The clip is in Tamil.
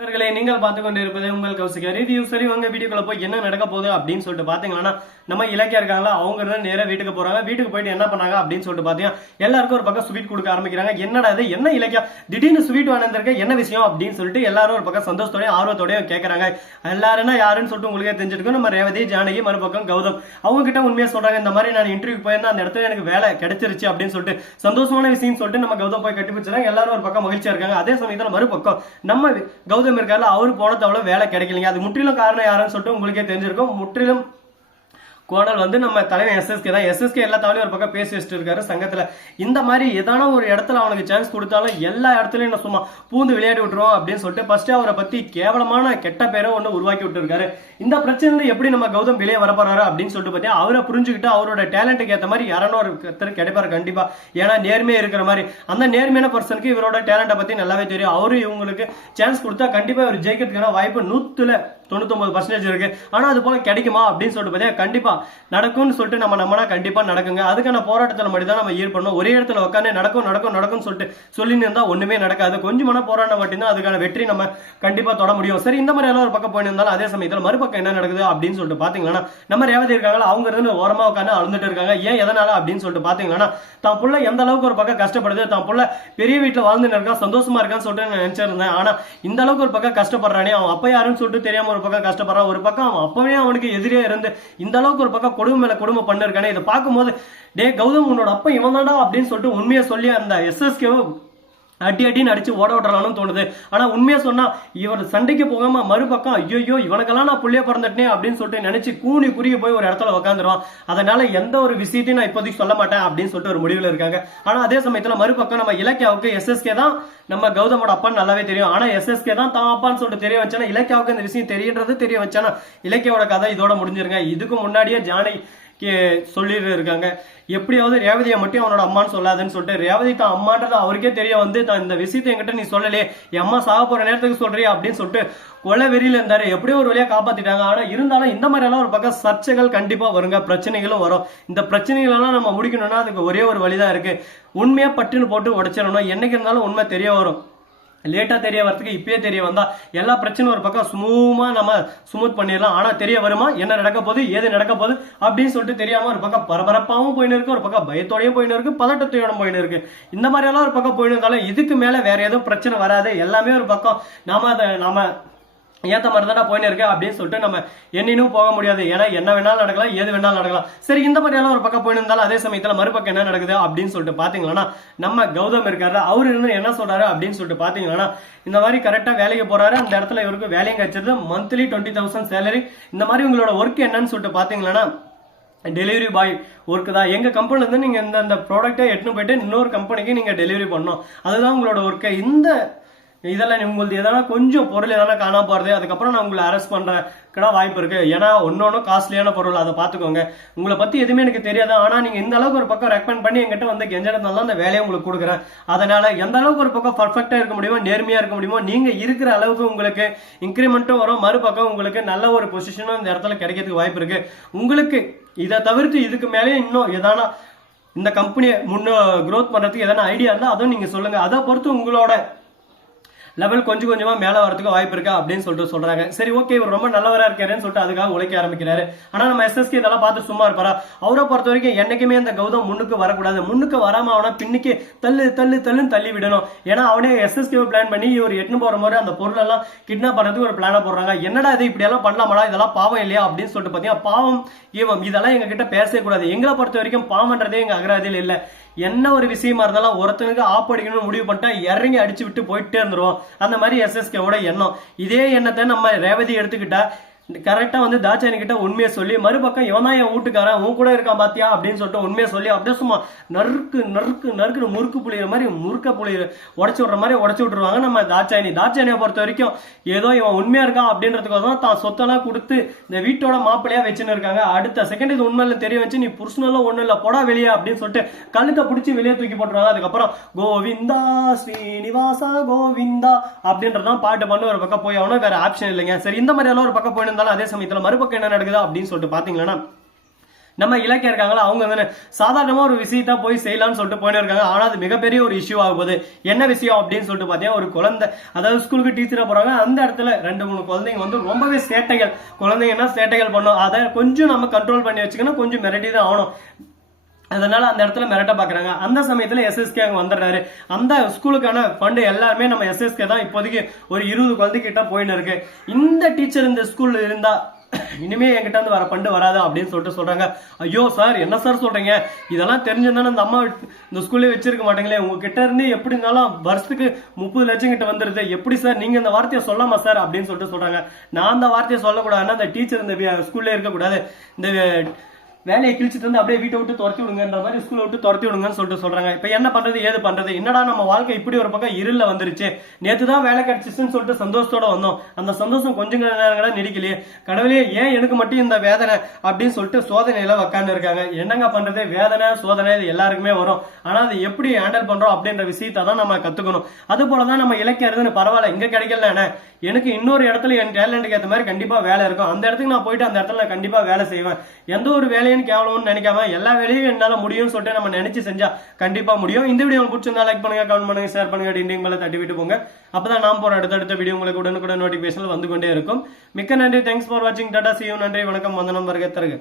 நண்பர்களே, நீங்கள் பார்த்து கொண்டு இருப்பது உங்கள் கௌசிகா ரிவ்யூ. சரி, உங்க வீடியோக்குள்ள போய் என்ன நடக்க போகுது அப்படின்னு சொல்லிட்டு பாத்தீங்கன்னா, நம்ம இலக்கியா இருக்காங்களா, அவங்க நேரா வீட்டுக்கு போறாங்க. வீட்டுக்கு போயிட்டு என்ன பண்ணாங்க அப்படின்னு சொல்லிட்டு பாத்தீங்கன்னா, எல்லாருக்கும் ஒரு பக்கம் ஸ்வீட் கொடுக்க ஆரம்பிக்கிறாங்க. என்னடா இது, என்ன இலக்கியா திடீர்னு ஸ்வீட் வாங்கிருக்க, என்ன விஷயம் அப்படின்னு சொல்லிட்டு எல்லாரும் ஒரு பக்கம் சந்தோஷத்தோடய ஆர்வத்தோடய கேட்கறாங்க. எல்லாருன்னா யாருன்னு சொல்லிட்டு உங்களுக்கே தெரிஞ்சிருக்கும். நம்ம ரேவதி, ஜானகி, மறுபக்கம் கௌதம். அவங்க கிட்ட உண்மையா சொல்றாங்க, இந்த மாதிரி நான் இன்டர்வியூ போயிருந்தா அந்த இடத்துல எனக்கு வேலை கிடைச்சிருச்சு அப்படின்னு சொல்லிட்டு சந்தோஷமான விஷயம் சொல்லிட்டு நம்ம கௌதம் போய் கட்டி பிடிச்சாங்க. எல்லாரும் ஒரு பக்கம் மகிழ்ச்சியா இருக்காங்க. அதே சமயத்துல மறுபக்கம் நம்ம கௌதம் இருக்காரு, அவரு போன தவிர வேலை கிடைக்கலீங்க. அது முற்றிலும் காரணம் யாருன்னு சொல்லிட்டு உங்களுக்கே தெரிஞ்சிருக்கும். முற்றிலும் கோணல் நம்ம தலைமை எஸ்எஸ்கே தான். எஸ்எஸ்கே எல்லா தவளையும் ஒரு பக்கம் பேசி வச்சுட்டு இருக்காரு சங்கத்துல. இந்த மாதிரி ஏதான ஒரு இடத்துல அவனுக்கு சான்ஸ் கொடுத்தாலும் எல்லா இடத்துலயும் என்ன சும்மா பூந்து விளையாடி விட்டுருவோம் அப்படின்னு சொல்லிட்டு ஃபர்ஸ்ட் அவரை பத்தி கேவலமான கெட்ட பேரை ஒண்ணு உருவாக்கி விட்டு இருக்காரு. இந்த பிரச்சனை எப்படி நம்ம கௌதம் வெளியே வரப்போறாரு அப்படின்னு சொல்லிட்டு பார்த்தீங்கன்னா, அவரை புரிஞ்சுக்கிட்டு அவரோட டேலண்ட்டுக்கு ஏற்ற மாதிரி யாரான ஒருத்தர் கிடைப்பாரு கண்டிப்பா. ஏன்னா நேர்மையா இருக்கிற மாதிரி அந்த நேர்மையான பர்சனுக்கு இவரோட டேலண்ட்டை பத்தி நல்லாவே தெரியும். அவரு இவங்களுக்கு சான்ஸ் கொடுத்தா கண்டிப்பா இவர் ஜெயிக்கிறதுக்கான வாய்ப்பு 99% இருக்கு. ஆனா அது போல கிடைக்குமா அப்படின்னு சொல்லிட்டு பார்த்தீங்கன்னா, கண்டிப்பா நடக்கும்னு சொல்லிட்டு நம்ம நம்பினா கண்டிப்பா நடக்குங்க. அதுக்கான போராட்டத்தில் மட்டும் தான் நம்ம ஈடுபடணும். ஒரே இடத்துல உட்காந்து நடக்கும் சொல்லிட்டு சொல்லின்னு இருந்தா ஒண்ணுமே நடக்காது. கொஞ்சமான போராட்டம் மட்டும்தான் அதுக்கான வெற்றி நம்ம கண்டிப்பா தொட முடியும். சரி, இந்த மாதிரி எல்லாம் ஒரு பக்கம் போயிருந்தாலும் அதே சமயத்தில் மறுபக்கம் என்ன நடக்குது அப்படின்னு சொல்லிட்டு பாத்தீங்கன்னா, நம்ம ரேவதி இருக்காங்களா, அவங்க இருந்து ஓரமா உட்காந்து அழுந்துட்டு இருக்காங்க. ஏன் எதனால அப்படின்னு சொல்லிட்டு பாத்தீங்கன்னா, தான் புள்ள எந்த அளவுக்கு ஒரு பக்கம் கஷ்டப்படுது, தான் புள்ள பெரிய வீட்டுல வாழ்ந்து இருக்கான், சந்தோஷமா இருக்கான்னு சொல்லிட்டு நான் நினைச்சிருந்தேன். ஆனா இந்த அளவுக்கு ஒரு பக்கம் கஷ்டப்படுறானே, அவன் அப்ப யாருன்னு சொல்லிட்டு தெரியாம ஒரு பக்கம் கஷ்டப்படுறான். ஒரு பக்கம் அவன் அப்பவே அவனுக்கு எதிரே இருந்து இந்த அளவுக்கு ஒரு பக்கம் கொடுமை மேல கொடுமை பண்ணிருக்கானே. இதை பார்க்கும்போது டே கௌதம், உன்னோட அப்பா இவன் தான்டா அப்படின்னு சொல்லிட்டு உண்மையை சொல்லி அந்த எஸ்எஸ்கே அடின்னு அடிச்சு ஓட விடலாம்னு தோணுது. ஆனா உண்மையா சொன்னா இவர் சண்டைக்கு போகாம மறுபக்கம் ஐயோ இவனுக்கெல்லாம் நான் புள்ளிய பிறந்துட்டேன் அப்படின்னு சொல்லிட்டு நினைச்சு கூணி குறுகி போய் ஒரு இடத்துல உட்காந்துருவான். அதனால எந்த ஒரு விஷயத்தையும் நான் இப்போதைக்கு சொல்ல மாட்டேன் அப்படின்னு சொல்லிட்டு ஒரு முடிவுல இருக்காங்க. ஆனா அதே சமயத்துல மறுபக்கம் நம்ம இலக்கியாவுக்கு எஸ்எஸ்கே தான் நம்ம கௌதமோட அப்பான்னு நல்லாவே தெரியும். ஆனா எஸ்எஸ்கே தான் தான் அப்பான்னு சொல்லிட்டு தெரிய வச்சானா, இலக்கியாவுக்கு இந்த விஷயம் தெரியன்றது தெரிய வச்சானா இலக்கியாவோட கதை இதோட முடிஞ்சிருங்க. இதுக்கு முன்னாடியே ஜானகி சொல்லிட்டு இருக்காங்க, எப்படியாவது ரேவதியை மட்டும் அவனோட அம்மான்னு சொல்லாதுன்னு சொல்லிட்டு. ரேவதி தான் அம்மான்றது அவருக்கே தெரிய வந்து தான் இந்த விஷயத்தை என்கிட்ட நீ சொல்லலையே, என் அம்மா சாக போற நேரத்துக்கு சொல்றியா அப்படின்னு சொல்லிட்டு கொலை வெறியில இருந்தாரு. எப்படியோ ஒரு வழியா காப்பாத்திட்டாங்க. ஆனா இருந்தாலும் இந்த மாதிரி எல்லாம் ஒரு பக்கம் சர்ச்சைகள் கண்டிப்பா வருங்க, பிரச்சனைகளும் வரும். இந்த பிரச்சனைகள் எல்லாம் நம்ம முடிக்கணும்னா அதுக்கு ஒரே ஒரு வழிதான் இருக்கு. உண்மையா பட்டுன்னு போட்டு உடைச்சிடணும். என்னைக்கு இருந்தாலும் உண்மை தெரிய வரும். லேட்டா தெரிய வரதுக்கு இப்பயே தெரிய வந்தா எல்லா பிரச்சனையும் ஒரு பக்கம் ஸ்மூத் பண்ணிடலாம். ஆனா தெரிய வருமா, என்ன நடக்க போகுது, ஏது நடக்க போகுது அப்படின்னு சொல்லிட்டு தெரியாம ஒரு பக்கம் பரபரப்பாவும் போயின்னு இருக்கு, ஒரு பக்கம் பயத்தோடையும் போயின்னு இருக்கு, பதட்டத்தோட போயின்னு இருக்கு. இந்த மாதிரி எல்லாம் ஒரு பக்கம் போயின்னு இருந்தாலும் இதுக்கு மேல வேற எதுவும் பிரச்சனை வராது. எல்லாமே ஒரு பக்கம் நாம ஏத்த மாதிரி தான் போயின்னு இருக்கு அப்படின்னு சொல்லிட்டு நம்ம எண்ணினும் போக முடியாது. ஏன்னா என்ன வேணாலும் நடக்கலாம், ஏது வேணாலும் நடக்கலாம். சரி, இந்த மாதிரி எல்லாம் ஒரு பக்கம் போயின்னு இருந்தாலும் அதே சமயத்துல மறுபக்கம் என்ன நடக்குது அப்படின்னு சொல்லிட்டு பாத்தீங்கன்னா, நம்ம கௌதம் இருக்காரு, அவரு இருந்து என்ன சொல்றாரு அப்படின்னு சொல்லிட்டு பாத்தீங்கன்னா, இந்த மாதிரி கரெக்டா வேலைக்கு போறாரு. அந்த இடத்துல இவருக்கு வேலையும் கிடைச்சது. Monthly 20,000 salary. இந்த மாதிரி உங்களோட ஒர்க் என்னன்னு சொல்லிட்டு பாத்தீங்கன்னா, டெலிவரி பாய் ஒர்க் தான். எங்க கம்பெனில இருந்து நீங்க இந்த ப்ராடக்ட்டை எடுத்துன்னு போயிட்டு இன்னொரு கம்பெனிக்கு நீங்க டெலிவரி பண்ணணும். அதுதான் உங்களோட ஒர்க்கு. இந்த இதெல்லாம் உங்களுக்கு எதனா கொஞ்சம் பொருள் எதனா காணாம போறது, அதுக்கப்புறம் நான் உங்களை அரெஸ்ட் பண்றேன் கூட வாய்ப்பு இருக்கு. ஏன்னா ஒன்னொன்னும் காஸ்ட்லியான பொருள், அதை பாத்துக்கோங்க. உங்களை பத்தி எதுவுமே எனக்கு தெரியாது. ஆனா நீங்க இந்த அளவுக்கு ஒரு பக்கம் ரெக்கமெண்ட் பண்ணி எங்கிட்ட வந்து கெஞ்சனத்தால அந்த வேலையை உங்களுக்கு கொடுக்குறேன். அதனால எந்த அளவுக்கு ஒரு பக்கம் பர்ஃபெக்டா இருக்க முடியுமோ, நேர்மையா இருக்க முடியுமோ, நீங்க இருக்கிற அளவுக்கு உங்களுக்கு இன்கிரிமெண்ட்டும் வரும். மறுபக்கம் உங்களுக்கு நல்ல ஒரு பொசிஷனும் இந்த இடத்துல கிடைக்கிறதுக்கு வாய்ப்பு இருக்கு. உங்களுக்கு இதை தவிர்த்து இதுக்கு மேலே இன்னும் எதானா இந்த கம்பெனியை க்ரோத் பண்றதுக்கு எதனா ஐடியா இருந்தா அதுவும் நீங்க சொல்லுங்க. அதை பொறுத்து உங்களோட லெவல் கொஞ்சம் கொஞ்சமா மேல வரதுக்கு வாய்ப்பு இருக்கா அப்படின்னு சொல்லிட்டு சொல்றாங்க. சரி, ஓகே, இவர் ரொம்ப நல்லவரா இருக்காருன்னு சொல்லிட்டு அதுக்காக உழைக்க ஆரம்பிக்கிறாரு. ஆனா நம்ம எஸ்எஸ்கே இதெல்லாம் பார்த்து சும்மா இருப்பாரா? அவரை பொறுத்த வரைக்கும் என்னைக்குமே அந்த கௌதம் முன்னுக்கு வரக்கூடாது. முன்னுக்கு வராம அவனை பின்னுக்கு தள்ளுன்னு தள்ளி விடணும். ஏன்னா அவனே எஸ்எஸ்கே பிளான் பண்ணி இவர் எட்டுன்னு போற மாதிரி அந்த பொருள் எல்லாம் கிட்னாப் பண்றதுக்கு ஒரு பிளான போடுறாங்க. என்னடா இது, இப்படி எல்லாம் பண்ணலாமடா, இதெல்லாம் பாவம் இல்லையா அப்படின்னு சொல்லிட்டு பாத்தீங்கன்னா, பாவம் இதெல்லாம் எங்க கிட்ட பேசவே கூடாது. எங்களை பொறுத்த வரைக்கும் பாவம்ன்றதே எங்க அகராதியில் இல்ல. என்ன ஒரு விஷயமா இருந்தாலும் ஒருத்தனுக்கு ஆப் அடிக்கணும்னு முடிவு பண்ணிட்டா இறங்கி அடிச்சு விட்டு போயிட்டே இருந்துருவோம். அந்த மாதிரி எஸ்எஸ்கேவோட எண்ணம். இதே எண்ணத்தை நம்ம ரேவதி எடுத்துக்கிட்டா கரெக்டா வந்து தாச்சானி கிட்ட உண்மையை சொல்லி, மறுபக்கம் இவன் தான் என் வீட்டுக்காரன், உன் கூட இருக்கான் பாத்தியா அப்படின்னு சொல்லிட்டு உண்மையை சொல்லி அப்படியே சும்மா நறுக்கு முறுக்கு புளியிற மாதிரி முறுக்க புளியிற உடச்சு விடுற மாதிரி உடச்சு விட்டுருவாங்க நம்ம தாச்சானியை பொறுத்த வரைக்கும். ஏதோ இவன் உண்மையா இருக்கான் அப்படின்றதுக்கோசம் தான் சொத்தெல்லாம் கொடுத்து இந்த வீட்டோட மாப்பிள்ளையா வச்சுன்னு இருக்காங்க. அடுத்த செகண்ட் இது உண்மையில தெரிய வச்சு, நீ புருஷனெல்லாம் ஒண்ணு இல்ல, போடா வெளியே அப்படின்னு சொல்லிட்டு கழுத்தை பிடிச்சி வெளியே தூக்கி போட்டுருவாங்க. அதுக்கப்புறம் கோவிந்தா ஸ்ரீனிவாசா கோவிந்தா அப்படின்றதான் பாட்டு பண்ண ஒரு பக்கம் போய் அவனா வேற ஆப்ஷன் இல்லைங்க. சரி, இந்த மாதிரி எல்லாம் ஒரு பக்கம் போய் அதே சமயத்துல மறுபக்கம் என்ன நடக்குதா அப்படின்னு சொல்லிட்டு பாத்தீங்கன்னா, நம்ம இலக்கியம் இருக்காங்களா அவங்க வந்து சாதாரணமா ஒரு விஷயத்தா போய் செய்யலாம்னு சொல்லிட்டு போயிட்டு இருக்காங்க. ஆனா அது மிகப்பெரிய ஒரு இஷ்யூ ஆக போகுது. என்ன விஷயம் அப்படின்னு சொல்லிட்டு பாத்தீங்கன்னா, ஒரு குழந்தை அதாவது ஸ்கூலுக்கு டீச்சரா போறாங்க, அந்த இடத்துல 2-3 குழந்தைங்க வந்து ரொம்பவே சேட்டைகள், குழந்தைங்கன்னா சேட்டைகள் பண்ணும். அதை கொஞ்சம் நம்ம கண்ட்ரோல் பண்ணி வச்சுக்கணும், கொஞ்சம் மிரட்டி தான் ஆகணும். அதனால அந்த இடத்துல மிரட்ட பாக்குறாங்க. அந்த சமயத்துல எஸ்எஸ்கே அங்க வந்துடுறாரு. அந்த ஸ்கூலுக்கான ஃபண்ட் எல்லாருமே நம்ம எஸ்எஸ்கே தான் இப்போதைக்கு ஒரு 20 குழந்தைகிட்ட போயின்னு இருக்கு. இந்த டீச்சர் இந்த ஸ்கூல்ல இருந்தா இனிமே என்கிட்ட வந்து வர ஃபண்டு வராது அப்படின்னு சொல்லிட்டு சொல்றாங்க. ஐயோ சார், என்ன சார் சொல்றீங்க? இதெல்லாம் தெரிஞ்சிருந்தாலும் இந்த அம்மா இந்த ஸ்கூல்லே வச்சிருக்க மாட்டீங்களே, உங்ககிட்ட இருந்து எப்படி இருந்தாலும் வருஷத்துக்கு 30 லட்சம் கிட்ட வந்துருது, எப்படி சார் நீங்க இந்த வார்த்தையை சொல்லாமா சார் அப்படின்னு சொல்லிட்டு சொல்றாங்க. நான் அந்த வார்த்தையை சொல்லக்கூடாதுன்னா அந்த டீச்சர் இந்த ஸ்கூல்ல இருக்கக்கூடாது, இந்த வேலையை கிழிச்சிட்டு வந்து அப்படியே வீட்டை விட்டு துரத்தி விடுங்கன்ற மாதிரி ஸ்கூலை விட்டு துரத்தி விடுங்கன்னு சொல்லிட்டு சொல்றாங்க. இப்ப என்ன பண்றது ஏது பண்றது, என்னடா நம்ம வாழ்க்கை இப்படி ஒரு பக்கம் இருள வந்துருச்சு, நேத்து தான் வேலை கிடைச்சிச்சுன்னு சொல்லிட்டு சந்தோஷத்தோட வந்தோம், அந்த சந்தோஷம் கொஞ்சம் நேரம் கூட நீடிக்கலையே, கடவுளே ஏன் எனக்கு மட்டும் இந்த வேதனை அப்படின்னு சொல்லிட்டு சோதனையில உட்காந்து இருக்காங்க. என்னங்க பண்றது, வேதனை சோதனை இது எல்லாருக்குமே வரும். ஆனா அது எப்படி ஹேண்டில் பண்றோம் அப்படின்ற விஷயத்தை தான் நம்ம கத்துக்கணும். அது போலதான் நம்ம இலக்கியம் பரவாயில்ல, இங்க கிடைக்கல, எனக்கு இன்னொரு இடத்துல என் டேலண்ட்டுக்கு ஏற்ற மாதிரி கண்டிப்பா வேலை இருக்கும், அந்த இடத்துக்கு நான் போயிட்டு அந்த இடத்துல நான் கண்டிப்பா வேலை செய்வேன். எந்த ஒரு வேலையும் கேவலம்னு நினைக்காம எல்லா வேலையும் என்னால முடியும்னு சொல்லிட்டு நம்ம நினைச்சு செஞ்சா கண்டிப்பா முடியும். இந்த வீடியோ உங்களுக்கு பிடிச்சிருந்தா லைக் பண்ணுங்க, கமெண்ட் பண்ணுங்க, ஷேர் பண்ணுங்க, டிண்டிங் மேல தட்டி விட்டு போங்க. அப்பதான் நான் போற அடுத்த வீடியோ உங்களுக்கு உடனுக்குடன் நோட்டிபிகேஷன் வந்து கொண்டே இருக்கும். மிக்க நன்றி, தேங்க்ஸ் ஃபார் வாட்சிங், டாடா, see you, நன்றி, வணக்கம், வந்தனம், வருக தருக.